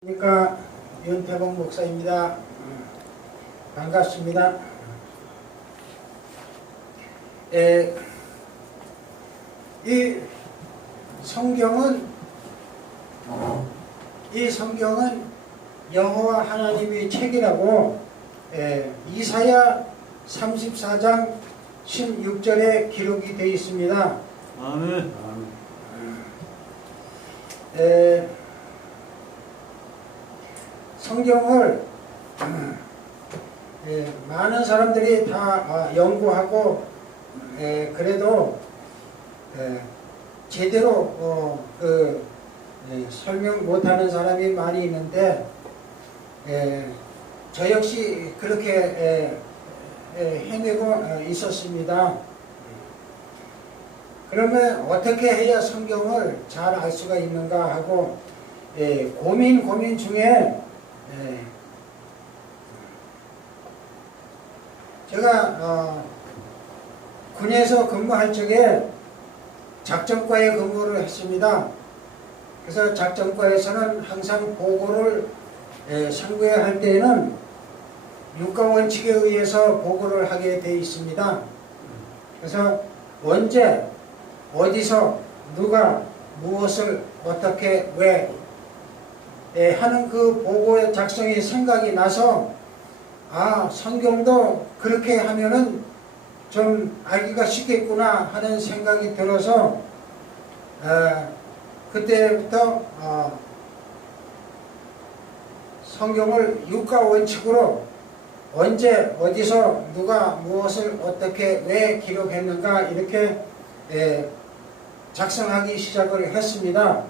그러니까 윤태봉 목사입니다. 반갑습니다. 이 성경은 여호와 하나님의 책이라고 이사야 34장 16절에 기록이 되어 있습니다. 아멘. 성경을 많은 사람들이 다 연구하고 그래도 제대로 설명 못하는 사람이 많이 있는데 저 역시 그렇게 헤매고 있었습니다. 그러면 어떻게 해야 성경을 잘 알 수가 있는가 하고 고민 중에 제가 군에서 근무할 적에 작전과에 근무를 했습니다. 그래서 작전과에서는 항상 보고를 상부에 할 때에는 육가원칙에 의해서 보고를 하게 되어 있습니다. 그래서 언제 어디서 누가 무엇을 어떻게 왜 하는 그 보고의 작성이 생각이 나서 성경도 그렇게 하면은 좀 알기가 쉽겠구나 하는 생각이 들어서 그때부터 성경을 육가원칙으로 언제 어디서 누가 무엇을 어떻게 왜 기록했는가 이렇게 작성하기 시작을 했습니다.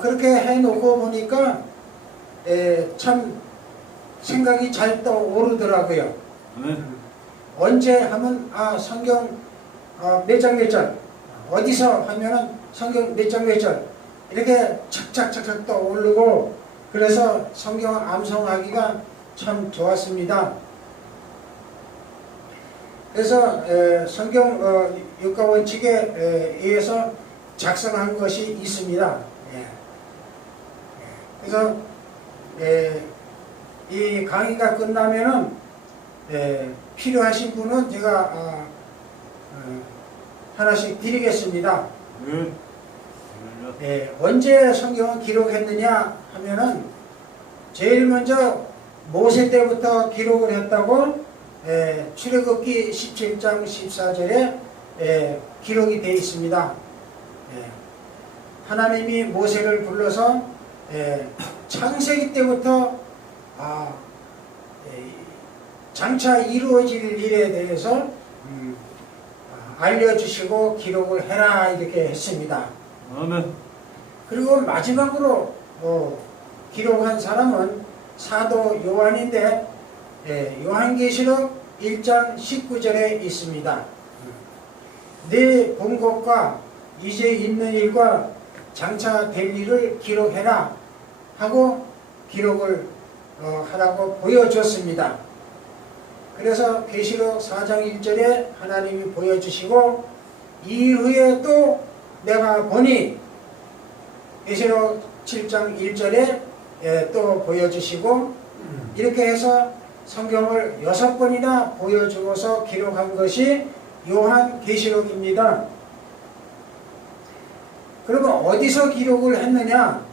그렇게 해놓고 보니까 참 생각이 잘 떠오르더라고요. 언제 하면 성경 몇 장 몇 절, 어디서 하면은 성경 몇 장 몇 절 이렇게 착착착착 떠오르고 그래서 성경을 암송하기가 참 좋았습니다. 그래서 성경 육가원칙에 의해서 작성한 것이 있습니다. 그래서 이 강의가 끝나면은 필요하신 분은 제가 하나씩 드리겠습니다. 언제 성경을 기록했느냐 하면은 제일 먼저 모세 때부터 기록을 했다고 출애굽기 17장 14절에 기록이 되어 있습니다. 하나님이 모세를 불러서 창세기 때부터 장차 이루어질 일에 대해서 알려주시고 기록을 해라 이렇게 했습니다. 아멘. 그리고 마지막으로 기록한 사람은 사도 요한인데 요한계시록 1장 19절에 있습니다. 내 본 것과 이제 있는 일과 장차 될 일을 기록해라 하고 기록을 하라고 보여줬습니다. 그래서 계시록 4장 1절에 하나님이 보여주시고 이후에 또 내가 보니 계시록 7장 1절에 또 보여주시고 이렇게 해서 성경을 6번이나 보여주어서 기록한 것이 요한계시록입니다. 그러면 어디서 기록을 했느냐?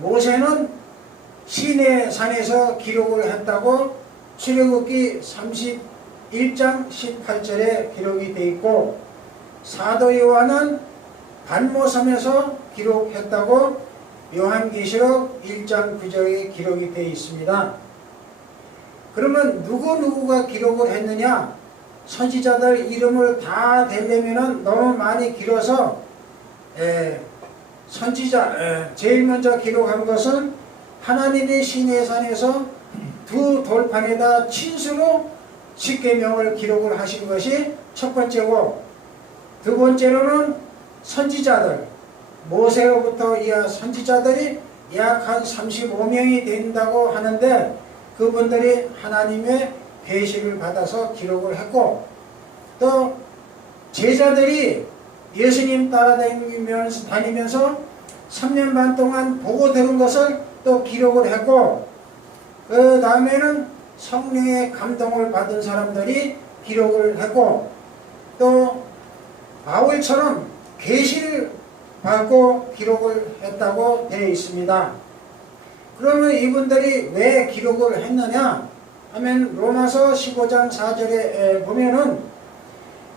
모세는 시내 산에서 기록을 했다고 출애굽기 31장 18절에 기록이 되어 있고 사도 요한은 반모섬에서 기록했다고 요한계시록 1장 9절에 기록이 되어 있습니다. 그러면 누구가 기록을 했느냐? 선지자들 이름을 다 대려면 너무 많이 길어서 제일 먼저 기록한 것은 하나님의 시내산에서 두 돌판에다 친수로 십계명을 기록을 하신 것이 첫 번째고 두 번째로는 선지자들 모세로부터 이어 선지자들이 약 한 35명이 된다고 하는데 그분들이 하나님의 계시를 받아서 기록을 했고 또 제자들이 예수님 따라다니면서 3년 반 동안 보고 들은 것을 또 기록을 했고, 그 다음에는 성령의 감동을 받은 사람들이 기록을 했고, 또 바울처럼 계시를 받고 기록을 했다고 되어 있습니다. 그러면 이분들이 왜 기록을 했느냐 하면 로마서 15장 4절에 보면은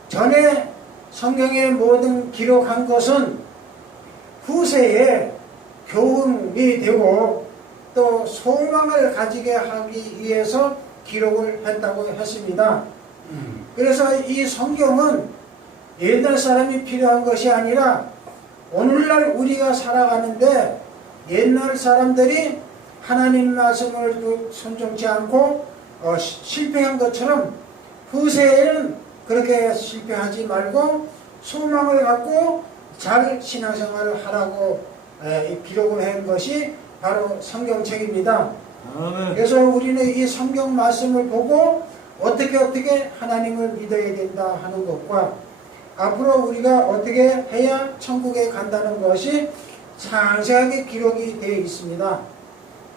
전에 성경의 모든 기록한 것은 후세에 교훈이 되고 또 소망을 가지게 하기 위해서 기록을 했다고 했습니다. 그래서 이 성경은 옛날 사람이 필요한 것이 아니라 오늘날 우리가 살아가는데 옛날 사람들이 하나님 말씀을 순종치 않고 실패한 것처럼 후세에는 그렇게 실패하지 말고 소망을 갖고 잘 신앙생활을 하라고 기록을 한 것이 바로 성경책입니다. 그래서 우리는 이 성경 말씀을 보고 어떻게 하나님을 믿어야 된다 하는 것과 앞으로 우리가 어떻게 해야 천국에 간다는 것이 상세하게 기록이 되어 있습니다.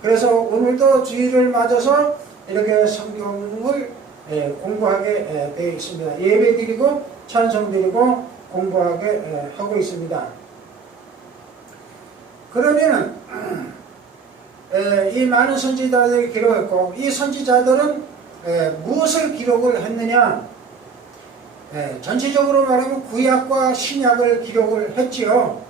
그래서 오늘도 주일을 맞아서 이렇게 성경을 공부하게 되어 있습니다. 예배 드리고 찬송 드리고 공부하게 하고 있습니다. 그러면 이 많은 선지자들이 기록했고, 이 선지자들은 무엇을 기록을 했느냐? 전체적으로 말하면 구약과 신약을 기록을 했지요.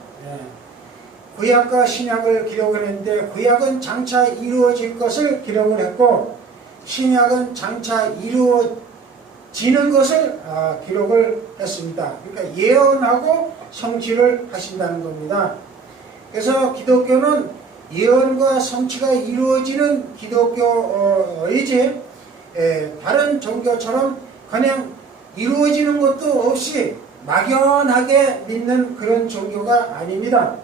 구약과 신약을 기록을 했는데, 구약은 장차 이루어질 것을 기록을 했고 신약은 장차 이루어지는 것을 기록을 했습니다. 그러니까 예언하고 성취를 하신다는 겁니다. 그래서 기독교는 예언과 성취가 이루어지는 기독교이지 다른 종교처럼 그냥 이루어지는 것도 없이 막연하게 믿는 그런 종교가 아닙니다.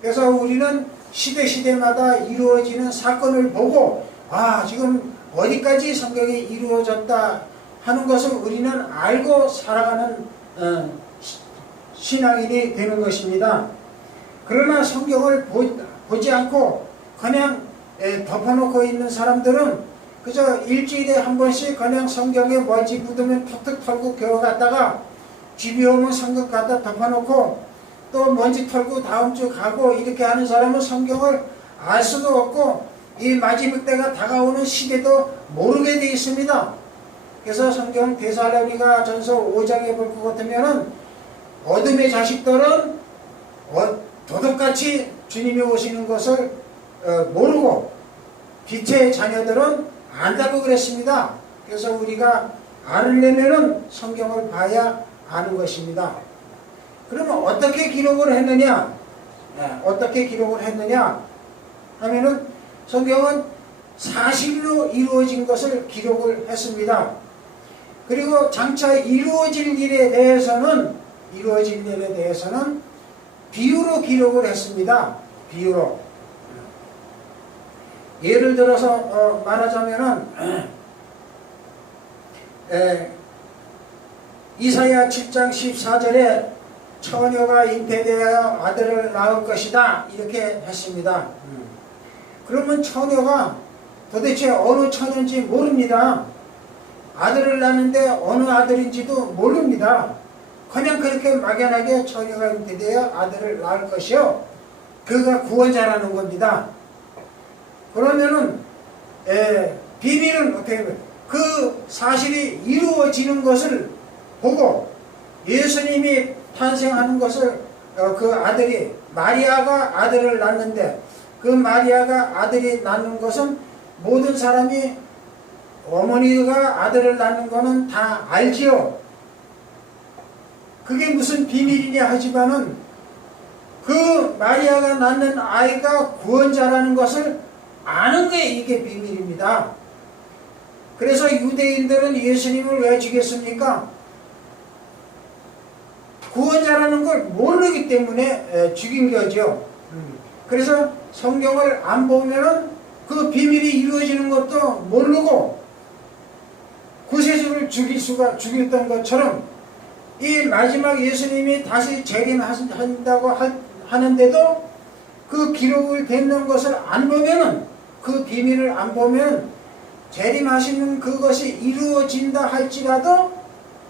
그래서 우리는 시대마다 이루어지는 사건을 보고 지금 어디까지 성경이 이루어졌다 하는 것을 우리는 알고 살아가는 신앙인이 되는 것입니다. 그러나 성경을 보지 않고 그냥 덮어놓고 있는 사람들은 그저 일주일에 한 번씩 그냥 성경에 먼지 묻으면 툭툭 털고 겨워갔다가 집에 오면 성경 갖다 덮어놓고 또 먼지 털고 다음 주 가고 이렇게 하는 사람은 성경을 알 수도 없고 이 마지막 때가 다가오는 시대도 모르게 되어 있습니다. 그래서 성경 데살로니가 전서 5장에 볼 것 같으면은 어둠의 자식들은 도둑같이 주님이 오시는 것을 모르고 빛의 자녀들은 안다고 그랬습니다. 그래서 우리가 알으려면은 성경을 봐야 아는 것입니다. 그러면 어떻게 기록을 했느냐? 어떻게 기록을 했느냐 하면은 성경은 사실로 이루어진 것을 기록을 했습니다. 그리고 장차 이루어질 일에 대해서는 비유로 기록을 했습니다. 비유로. 예를 들어서 말하자면은 이사야 7장 14절에 처녀가 잉태되어 아들을 낳을 것이다 이렇게 했습니다. 그러면 처녀가 도대체 어느 처녀인지 모릅니다. 아들을 낳는데 어느 아들인지도 모릅니다. 그냥 그렇게 막연하게 처녀가 잉태되어 아들을 낳을 것이요, 그가 구원자라는 겁니다. 그러면은 비밀은 어떻게 해요? 그 사실이 이루어지는 것을 보고 예수님이 탄생하는 것을 그 아들이 마리아가 아들을 낳는데 그 마리아가 아들이 낳는 것은 모든 사람이 어머니가 아들을 낳는 것은 다 알지요. 그게 무슨 비밀이냐 하지만은 그 마리아가 낳는 아이가 구원자라는 것을 아는 게 이게 비밀입니다. 그래서 유대인들은 예수님을 왜 죽였습니까? 구원자라는 걸 모르기 때문에 죽인 거죠. 그래서 성경을 안 보면은 그 비밀이 이루어지는 것도 모르고 구세주를 죽였던 것처럼 이 마지막 예수님이 다시 재림한다고 하는데도 그 기록을 뱉는 것을 안 보면은, 그 비밀을 안 보면 재림하시는 그것이 이루어진다 할지라도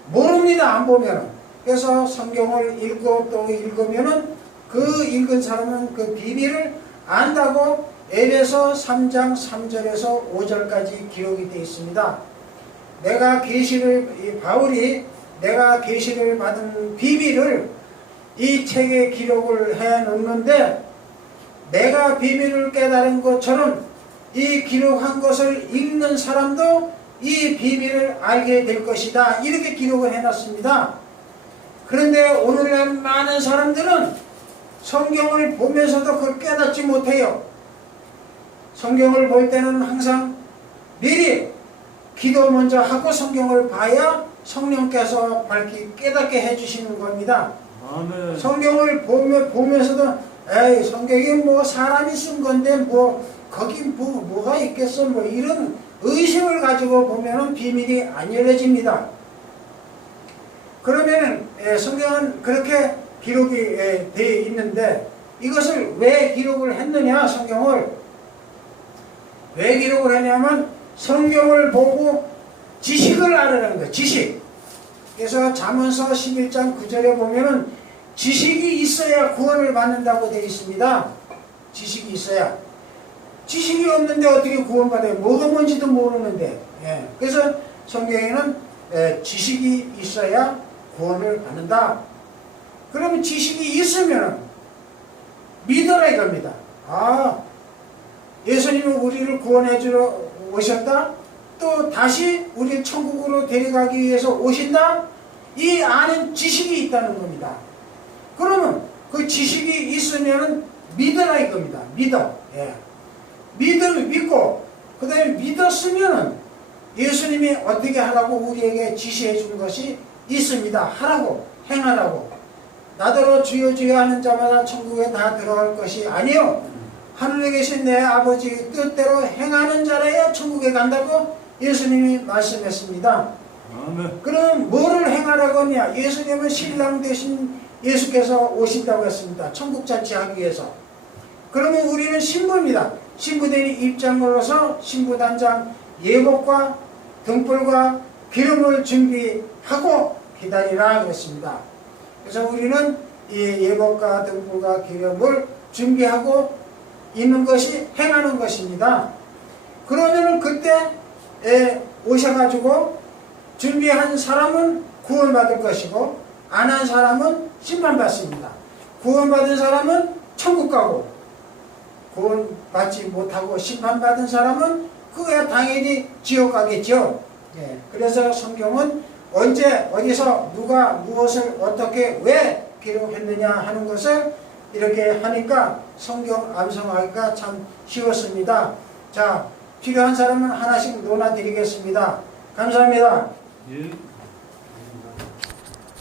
모릅니다. 안 보면은. 그래서 성경을 읽고 또 읽으면은 그 읽은 사람은 그 비밀을 안다고 에베소 3장 3절에서 5절까지 기록이 되어 있습니다. 바울이 내가 계시를 받은 비밀을 이 책에 기록을 해 놓는데, 내가 비밀을 깨달은 것처럼 이 기록한 것을 읽는 사람도 이 비밀을 알게 될 것이다. 이렇게 기록을 해놨습니다. 그런데 오늘날 많은 사람들은 성경을 보면서도 그걸 깨닫지 못해요. 성경을 볼 때는 항상 미리 기도 먼저 하고 성경을 봐야 성령께서 밝히 깨닫게 해주시는 겁니다. 아멘. 성경을 보면서도 에이, 성경이 뭐 사람이 쓴 건데 뭐 거기 뭐가 있겠어, 뭐 이런 의심을 가지고 보면은 비밀이 안 열려집니다. 그러면은 성경은 그렇게 기록이 되어 있는데, 이것을 왜 기록을 했느냐? 성경을 왜 기록을 했냐면 성경을 보고 지식을 알으라는 거예요. 지식. 그래서 잠언서 11장 9절에 보면은 지식이 있어야 구원을 받는다고 되어 있습니다. 지식이 있어야. 지식이 없는데 어떻게 구원받아요? 뭐가 뭔지도 모르는데. 그래서 성경에는 지식이 있어야 구원을 받는다. 그러면 지식이 있으면 믿어라 이겁니다. 아, 예수님은 우리를 구원해 주러 오셨다? 또 다시 우리를 천국으로 데려가기 위해서 오신다? 이 아는 지식이 있다는 겁니다. 그러면 그 지식이 있으면 믿어라 이겁니다. 믿어. 믿고 그 다음에 믿었으면 예수님이 어떻게 하라고 우리에게 지시해 준 것이 있습니다. 하라고, 행하라고. 나더러 주여 주여 하는 자마다 천국에 다 들어갈 것이 아니요, 하늘에 계신 내 아버지 뜻대로 행하는 자라야 천국에 간다고 예수님이 말씀했습니다. 아멘. 그럼 뭐를 행하라고 하냐? 예수님은 신랑 되신 예수께서 오신다고 했습니다. 천국 잔치하기 위해서. 그러면 우리는 신부입니다. 신부된 입장으로서 신부단장 예복과 등불과 기름을 준비하고 기다리라 그랬습니다. 그래서 우리는 이 예복과 등불과 기름을 준비하고 있는 것이 행하는 것입니다. 그러면은 그때 오셔가지고 준비한 사람은 구원받을 것이고 안 한 사람은 심판받습니다. 구원받은 사람은 천국 가고 구원받지 못하고 심판받은 사람은 그거야 당연히 지옥 가겠죠. 그래서 성경은 언제 어디서 누가 무엇을 어떻게 왜 기록했느냐 하는 것을 이렇게 하니까 성경 암송하기가 참 쉬웠습니다. 자, 필요한 사람은 하나씩 논하드리겠습니다. 감사합니다. 예.